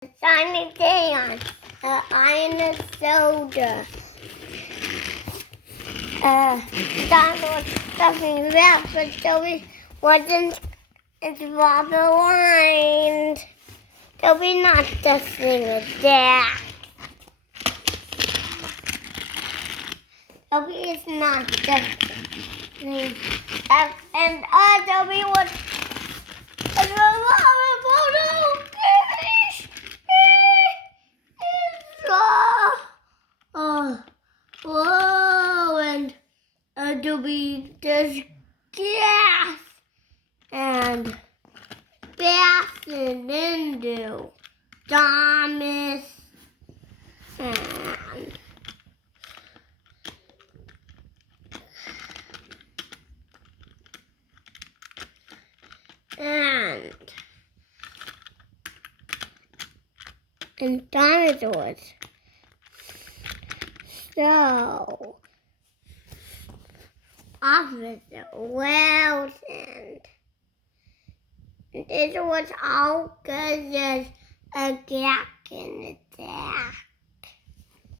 Tiny dance. Iron and soda. Dinosaur stuffing wrap, but Toby wasn't. It's rather blind. Toby not stuffing with that. Toby is not stuffing. And Toby was. Whoa, and Toby does gas and bashing into Thomas and dinosaurs. So, Officer Wilson. This was all because there's a gap in the deck.